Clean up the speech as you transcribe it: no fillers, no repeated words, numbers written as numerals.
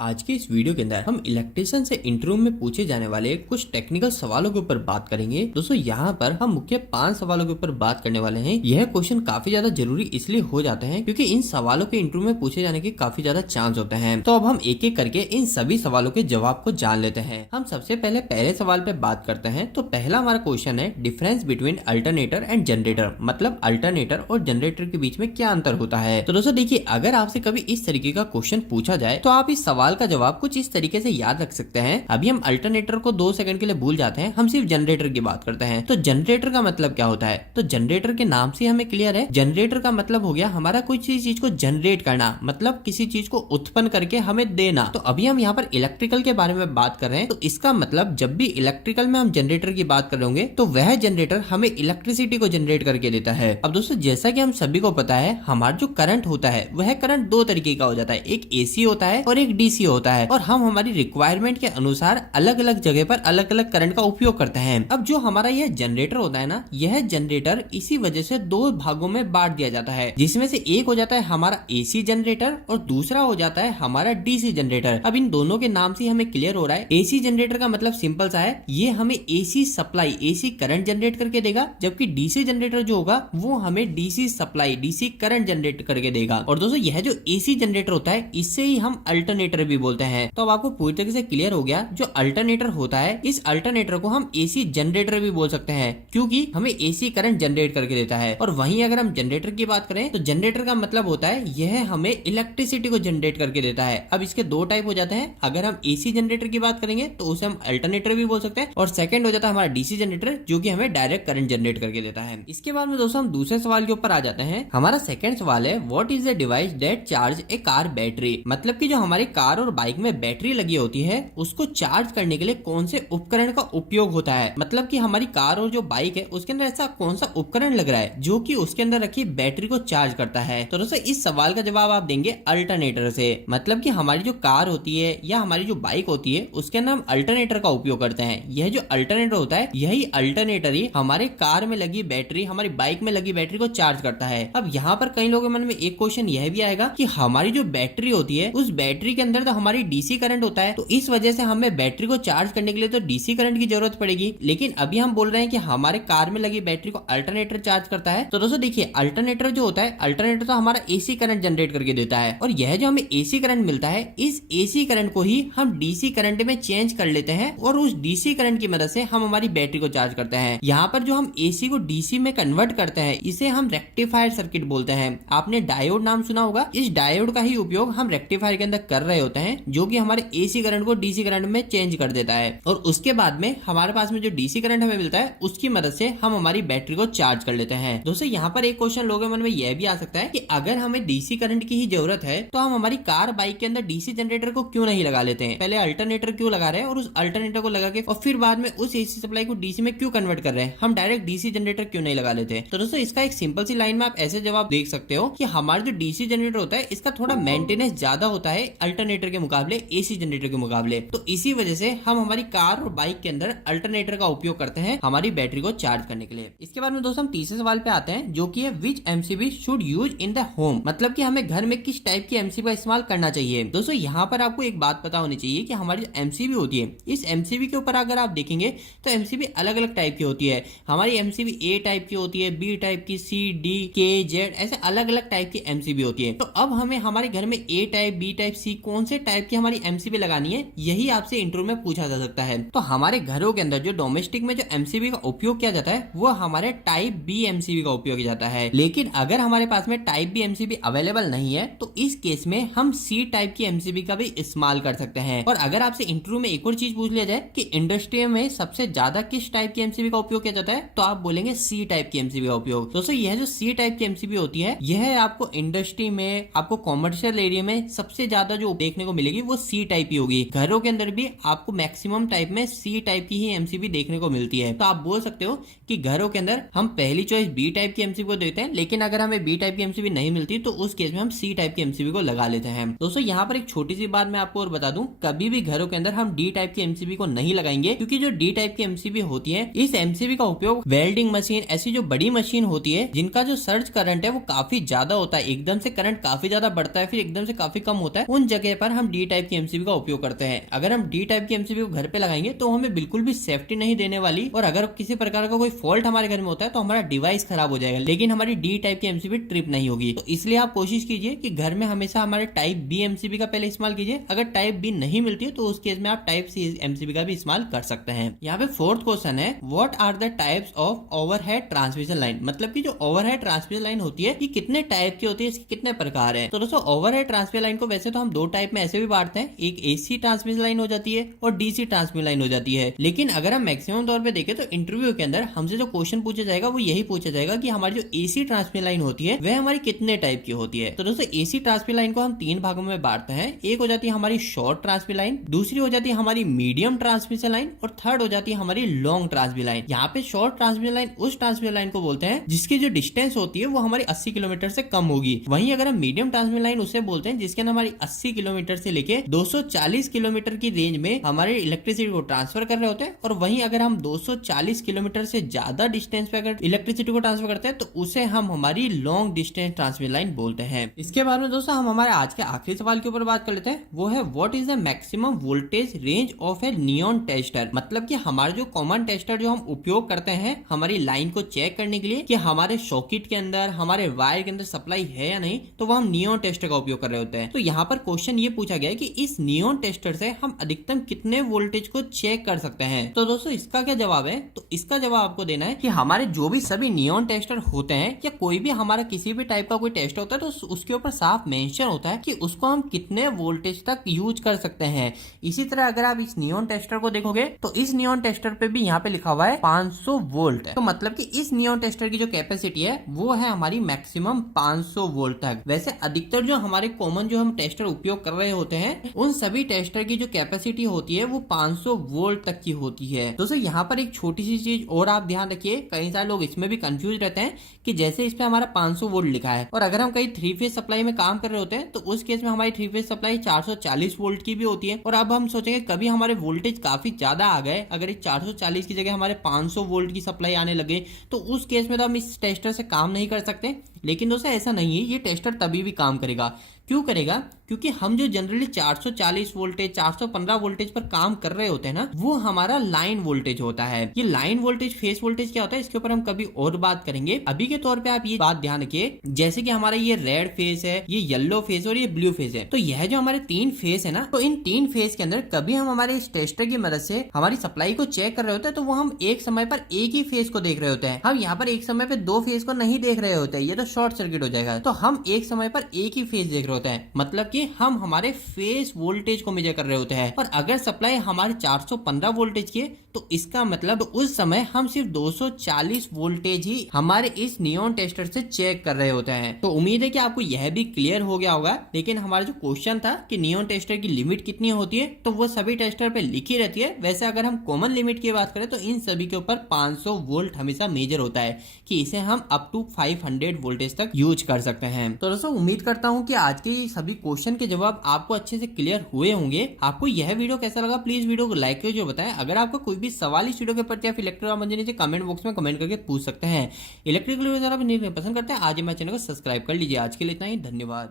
आज के इस वीडियो के अंदर हम इलेक्ट्रिशियन से इंटरव्यू में पूछे जाने वाले कुछ टेक्निकल सवालों के ऊपर बात करेंगे। दोस्तों यहाँ पर हम मुख्य 5 सवालों के ऊपर बात करने वाले हैं। यह क्वेश्चन काफी ज्यादा जरूरी इसलिए हो जाते हैं क्योंकि इन सवालों के इंटरव्यू में पूछे जाने के काफी ज्यादा चांस होते हैं। तो अब हम एक एक करके इन सभी सवालों के जवाब को जान लेते हैं। हम सबसे पहले सवाल पे बात करते हैं। तो पहला हमारा क्वेश्चन है difference between alternator and generator, मतलब अल्टरनेटर और जनरेटर के बीच में क्या अंतर होता है। तो दोस्तों देखिए, अगर आपसे कभी इस तरीके का क्वेश्चन पूछा जाए तो आप इस सवाल का जवाब कुछ इस तरीके से याद रख सकते हैं। अभी हम अल्टरनेटर को 2 सेकंड के लिए भूल जाते हैं, हम सिर्फ जनरेटर की बात करते हैं। तो जनरेटर का मतलब क्या होता है, तो जनरेटर के नाम से हमें क्लियर है। जनरेटर का मतलब हो गया हमारा कोई चीज को जनरेट करना, मतलब किसी चीज को उत्पन्न करके हमें देना। तो अभी हम यहाँ पर इलेक्ट्रिकल के बारे में बात कर रहे हैं, तो इसका मतलब जब भी इलेक्ट्रिकल में हम जनरेटर की बात कर रहे होंगे तो वह जनरेटर हमें इलेक्ट्रिसिटी को जनरेट करके देता है। अब दोस्तों जैसा कि हम सभी को पता है, हमारा जो करंट होता है वह करंट 2 तरीके का हो जाता है, एक एसी होता है और एक डीसी होता है। और हम हमारी रिक्वायरमेंट के अनुसार अलग अलग जगह पर अलग अलग करंट का उपयोग करते हैं। अब जो हमारा यह जनरेटर होता है ना, यह जनरेटर इसी वजह से 2 भागों में बांट दिया जाता है, जिसमें से एक हो जाता है हमारा एसी जनरेटर और दूसरा हो जाता है हमारा डीसी जनरेटर। अब इन दोनों के नाम से हमें क्लियर हो रहा है, एसी जनरेटर का मतलब सिंपल सा है, ये हमें AC supply, AC current generate करके देगा, जबकि डीसी जनरेटर जो होगा वो हमें DC supply, DC current generate करके देगा। और दोस्तों यह जो एसी जनरेटर होता है इससे ही हम अल्टरनेटर भी बोलते हैं। तो अब आपको पूरी तरीके से क्लियर हो गया, जो अल्टरनेटर होता है इस अल्टरनेटर को हम एसी जनरेटर भी बोल सकते हैं, क्योंकि हमें एसी करंट जनरेट करके देता है। और वहीं अगर हम जनरेटर की बात करें तो जनरेटर का मतलब होता है यह हमें इलेक्ट्रिसिटी को जनरेट करके देता है। अब इसके 2 टाइप हो जाते हैं, अगर हम एसी जनरेटर की बात करेंगे तो उसे हम अल्टरनेटर भी बोल सकते हैं, और सेकंड हो जाता है हमारा डीसी जनरेटर जो कि हमें डायरेक्ट करंट जनरेट करके देता है। इसके बाद में दोस्तों हम दूसरे सवाल के ऊपर आ जाते हैं। हमारा सेकंड सवाल है what is the device that charge A car battery, मतलब कि जो हमारी कार और बाइक में बैटरी लगी होती है उसको चार्ज करने के लिए कौन से उपकरण का उपयोग होता है। मतलब कि हमारी कार और जो बाइक है उसके अंदर ऐसा कौन सा उपकरण लग रहा है जो कि उसके अंदर रखी बैटरी को चार्ज करता है। तो दोस्तों इस सवाल का जवाब आप देंगे अल्टरनेटर से। मतलब कि हमारी जो कार होती है या हमारी जो बाइक होती है उसके अंदर हम अल्टरनेटर का उपयोग करते हैं। यह जो अल्टरनेटर होता है यही अल्टरनेटर ही हमारे कार में लगी बैटरी, हमारी बाइक में लगी बैटरी को चार्ज करता है। अब यहाँ पर कई लोगों के मन में एक क्वेश्चन यह भी आएगा कि हमारी जो बैटरी होती है उस बैटरी के अंदर तो हमारी डीसी करंट होता है, तो इस वजह से हमें बैटरी को चार्ज करने के लिए तो डीसी करंट की जरूरत पड़ेगी। लेकिन अभी हम बोल रहे हैं कि हमारे कार में लगी बैटरी को अल्टरनेटर चार्ज करता है। तो दोस्तों देखिए, अल्टरनेटर जो होता है, अल्टरनेटर तो हमारा एसी करंट जनरेट करके देता है, और यह जो हमें एसी करंट मिलता है इस एसी करंट को ही हम डीसी करंट में चेंज कर लेते हैं, और उस डीसी करंट की मदद से हम हमारी बैटरी को चार्ज करते हैं। यहाँ पर जो हम एसी को डीसी में कन्वर्ट करते हैं इसे हम रेक्टिफायर सर्किट बोलते हैं। आपने डायोड नाम सुना होगा, इस डायोड का ही उपयोग हम रेक्टिफायर के अंदर कर रहे होते हैं, जो कि हमारे एसी करंट को डीसी करंट में चेंज कर देता है। और उसके बाद में हमारे पास में जो डीसी करंट हमें मिलता है उसकी मदद से हम हमारी बैटरी को चार्ज कर लेते हैं। दोस्तों यहाँ पर एक क्वेश्चन लोगों के मन में यह भी आ सकता है कि अगर हमें डीसी करंट की ही जरूरत है तो हम हमारी कार बाइक के अंदर डीसी जनरेटर को क्यों नहीं लगा लेते हैं, पहले अल्टरनेटर क्यों लगा रहे हैं और उस अल्टरनेटर को लगा के और फिर बाद में उस एसी सप्लाई को डीसी में क्यों कन्वर्ट कर रहे हैं, हम डायरेक्ट डीसी जनरेटर क्यों नहीं लगा लेते। तो दोस्तों इसका एक सिंपल सी लाइन में आप ऐसे जवाब देख सकते हो कि हमारा जो डीसी जनरेटर होता है इसका थोड़ा मेंटेनेंस ज्यादा होता है अल्टरनेटर के मुकाबले, एसी जनरेटर के मुकाबले। तो इसी वजह से हम हमारी कार और बाइक के अंदर अल्टरनेटर का उपयोग करते हैं हमारी बैटरी को चार्ज करने के लिए। इसके बाद में दोस्तों हम तीसरे सवाल पे आते हैं, जो कि है which MCB should use in the home, मतलब कि हमें घर में किस टाइप की एमसीबी का इस्तेमाल करना चाहिए। दोस्तों यहाँ पर आपको एक बात पता होनी चाहिए कि हमारी जो एमसीबी होती है इस एमसीबी के ऊपर अगर आप देखेंगे तो एमसीबी अलग अलग टाइप की होती है। हमारी एमसीबी ए टाइप की होती है, बी टाइप की, सी, डी, के, जेड, ऐसे अलग अलग टाइप की एमसीबी होती है। तो अब हमें हमारे घर में ए टाइप, बी टाइप, सी कौन से टाइप की हमारी एमसीबी लगानी है, यही आपसे इंटरव्यू में पूछा जा सकता है। तो हमारे घरों के अंदर जो डोमेस्टिक में जो एमसीबी का उपयोग किया जाता है वो हमारे टाइप बी एमसीबी का उपयोग किया जाता है। लेकिन अगर हमारे पास में टाइप बी एमसीबी अवेलेबल नहीं है तो इस केस में हम सी टाइप की एमसीबी का भी इस्तेमाल कर सकते हैं। और अगर आपसे इंटरव्यू में एक और चीज पूछ लिया जाए कि इंडस्ट्री में सबसे ज्यादा किस टाइप की एमसीबी का उपयोग किया जाता है, तो आप बोलेंगे सी टाइप की एमसीबी का उपयोग। दोस्तों यह जो सी टाइप की एमसीबी होती है यह आपको इंडस्ट्री में, आपको कॉमर्शियल एरिया में सबसे ज्यादा जो देखने को मिलेगी वो सी टाइप की होगी। घरों के अंदर भी आपको मैक्सिमम टाइप में सी टाइप की ही एमसीबी देखने को मिलती है। तो आप बोल सकते हो कि घरों के अंदर हम पहली चॉइस बी टाइप की एमसीबी को देते हैं, लेकिन अगर हमें बी टाइप की एमसीबी नहीं मिलती तो उस केस में हम सी टाइप की एमसीबी को लगा लेते हैं। दोस्तों यहाँ पर एक छोटी सी बात मैं आपको और बता दूं, कभी भी घरों के अंदर हम डी टाइप की एमसीबी को नहीं लगाएंगे, क्योंकि जो डी टाइप की एमसीबी होती है इस एमसीबी का उपयोग वेल्डिंग मशीन, ऐसी जो बड़ी मशीन होती है जिनका जो सर्ज करंट है वो काफी ज्यादा होता है, एकदम से करंट काफी ज्यादा बढ़ता है फिर एकदम से काफी कम होता है, उन जगह पर हम डी टाइप की एमसीबी का उपयोग करते हैं। अगर हम डी टाइप की एमसीबी को घर पे लगाएंगे तो हमें बिल्कुल भी सेफ्टी नहीं देने वाली, और अगर किसी प्रकार का कोई फॉल्ट हमारे घर में होता है तो हमारा डिवाइस खराब हो जाएगा, लेकिन हमारी डी टाइप की एमसीबी ट्रिप नहीं होगी। तो इसलिए आप कोशिश कीजिए कि घर में हमेशा हमारे टाइप बी एमसीबी का पहले इस्तेमाल कीजिए। अगर टाइप बी नहीं मिलती है तो उस केस में आप टाइप सी एमसीबी का भी इस्तेमाल कर सकते हैं। यहाँ पे फोर्थ क्वेश्चन है, what are the types of overhead transmission line. मतलब कि जो ओवरहेड ट्रांसमिशन लाइन होती है ये कितने टाइप की होती है, इसके कितने प्रकार है। तो दोस्तों ओवरहेड ट्रांसमिशन लाइन को वैसे तो हम दो टाइप में ऐसे भी बांटते हैं, एक एसी ट्रांसमिशन लाइन हो जाती है और डीसी ट्रांसमिशन लाइन हो जाती है। लेकिन अगर हम मैक्सिमम तौर पे देखें तो इंटरव्यू के अंदर हमसे जो क्वेश्चन पूछा जाएगा वो यही पूछा जाएगा कि हमारी जो एसी ट्रांसमिशन लाइन होती है वह हमारी कितने टाइप की होती है। तो दोस्तों एसी ट्रांसमिशन लाइन को हम तीन भागों में बांटते हैं। एक हो जाती है हमारी शॉर्ट ट्रांसमिशन लाइन, दूसरी हो जाती है हमारी मीडियम ट्रांसमिशन लाइन और थर्ड हो जाती है हमारी लॉन्ग ट्रांसमिशन लाइन। यहाँ पे शॉर्ट ट्रांसमिशन लाइन उस ट्रांसमिशन लाइन को बोलते हैं जिसकी जो डिस्टेंस होती है वो हमारी 80 किलोमीटर से कम होगी। वहीं अगर हम मीडियम ट्रांसमिशन लाइन उसे बोलते हैं जिसके अंदर हमारी 80 किलोमीटर से लेके 240 किलोमीटर की रेंज में हमारे इलेक्ट्रिसिटी को ट्रांसफर कर रहे होते हैं। और वहीं अगर हम 240 किलोमीटर से ज्यादा डिस्टेंस पे अगर इलेक्ट्रिसिटी को ट्रांसफर करते हैं तो उसे हम हमारी लॉन्ग डिस्टेंस ट्रांसमिशन लाइन बोलते हैं। इसके बाद में दोस्तों हम हमारे आज के आखिरी सवाल के ऊपर बात कर लेते हैं, वो है what is the maximum voltage range of A neon tester. मतलब कि हमारे जो कॉमन टेस्टर जो हम उपयोग करते हैं हमारी लाइन को चेक करने के लिए कि हमारे सॉकेट के अंदर हमारे वायर के अंदर सप्लाई है या नहीं, तो वो हम नियॉन टेस्टर का उपयोग कर रहे होते हैं। तो यहाँ पर क्वेश्चन ये पूछा गया है कि इस नियॉन टेस्टर से हम अधिकतम कितने वोल्टेज को चेक कर सकते हैं। तो दोस्तों इसका क्या जवाब है, तो इसका जवाब आपको देना है कि हमारे जो भी सभी नियॉन टेस्टर होते हैं या कोई भी हमारा किसी भी टाइप का कोई टेस्ट होता है तो उसके ऊपर साफ मेंशन होता है कि उसको हम कितने वोल्टेज तक यूज कर सकते हैं। इसी तरह अगर आप इस नियॉन टेस्टर को देखोगे तो इस नियॉन टेस्टर पे भी यहाँ पे लिखा हुआ है 500 वोल्ट। तो मतलब कि इस नियॉन टेस्टर की जो कैपेसिटी है वो है हमारी मैक्सिमम 500 वोल्ट तक। वैसे अधिकतर जो हमारे कॉमन जो हम टेस्टर उपयोग कर रहे होते हैं उन सभी टेस्टर की जो कैपेसिटी होती है वो 500 वोल्ट तक की होती है। दोस्तों यहाँ पर एक छोटी सी चीज और आप ध्यान रखिए, कई सारे लोग इसमें भी कंफ्यूज रहते हैं कि जैसे इस पे हमारा 500 वोल्ट लिखा है और अगर हम कहीं थ्री फेज सप्लाई में काम कर रहे होते हैं तो उस केस में हमारी थ्री फेज सप्लाई 440 वोल्ट की भी होती है। और अब हम सोचेंगे कभी हमारे वोल्टेज काफी ज्यादा आ गए, अगर इस 440 की जगह हमारे 500 वोल्ट की सप्लाई आने लगे तो उस केस में तो हम इस टेस्टर से काम नहीं कर सकते। लेकिन दोस्तों ऐसा नहीं है, ये टेस्टर तभी भी काम करेगा। क्यों करेगा? क्योंकि हम जो जनरली 440 वोल्टेज 415 वोल्टेज पर काम कर रहे होते हैं ना वो हमारा लाइन वोल्टेज होता है। ये लाइन वोल्टेज फेस वोल्टेज क्या होता है इसके ऊपर हम कभी और बात करेंगे। अभी के तौर पे आप ये बात ध्यान रखिए, जैसे कि हमारा ये रेड फेस है, ये येलो फेस और ये ब्लू फेस है, तो यह जो हमारे तीन फेस है ना, तो इन तीन फेस के अंदर कभी हम हमारे इस टेस्टर की मदद से हमारी सप्लाई को चेक कर रहे होते हैं तो वो हम एक समय पर एक ही फेस को देख रहे होते हैं। हम यहाँ पर एक समय पर दो फेस को नहीं देख रहे होते हैं, ये तो शॉर्ट सर्किट हो जाएगा। तो हम एक समय पर एक ही फेस देख रहे होते हैं, मतलब कि हम हमारे फेस वोल्टेज को मेजर कर रहे होते हैं। और अगर सप्लाई हमारे 415 वोल्टेज की है तो इसका मतलब उस समय हम सिर्फ 240 वोल्टेज ही हमारे इस नियॉन टेस्टर से चेक कर रहे होते हैं। तो उम्मीद है कि आपको यह भी क्लियर हो गया होगा। लेकिन हमारा जो क्वेश्चन था कि नियॉन टेस्टर की लिमिट कितनी होती है तो वो सभी टेस्टर पे लिखी रहती है। वैसे अगर हम कॉमन लिमिट की बात करें तो इन सभी के ऊपर 500 वोल्ट हमेशा मेजर होता है कि इसे हम अप टू 500 वोल्टेज तक यूज कर सकते हैं। तो दोस्तों उम्मीद करता हूँ कि आज के सभी क्वेश्चन के जवाब आपको अच्छे से क्लियर हुए होंगे। आपको यह वीडियो कैसा लगा प्लीज वीडियो को लाइक करके बताएं। अगर आपको कोई भी सवाल इस वीडियो के प्रति या फिर इलेक्ट्रिकल इंजीनियरिंग से कमेंट बॉक्स में कमेंट करके पूछ सकते हैं। इलेक्ट्रिकल वीडियो अगर आप नहीं पसंद करते हैं आज हमारे चैनल को सब्सक्राइब कर लीजिए। आज के लिए इतना ही, धन्यवाद।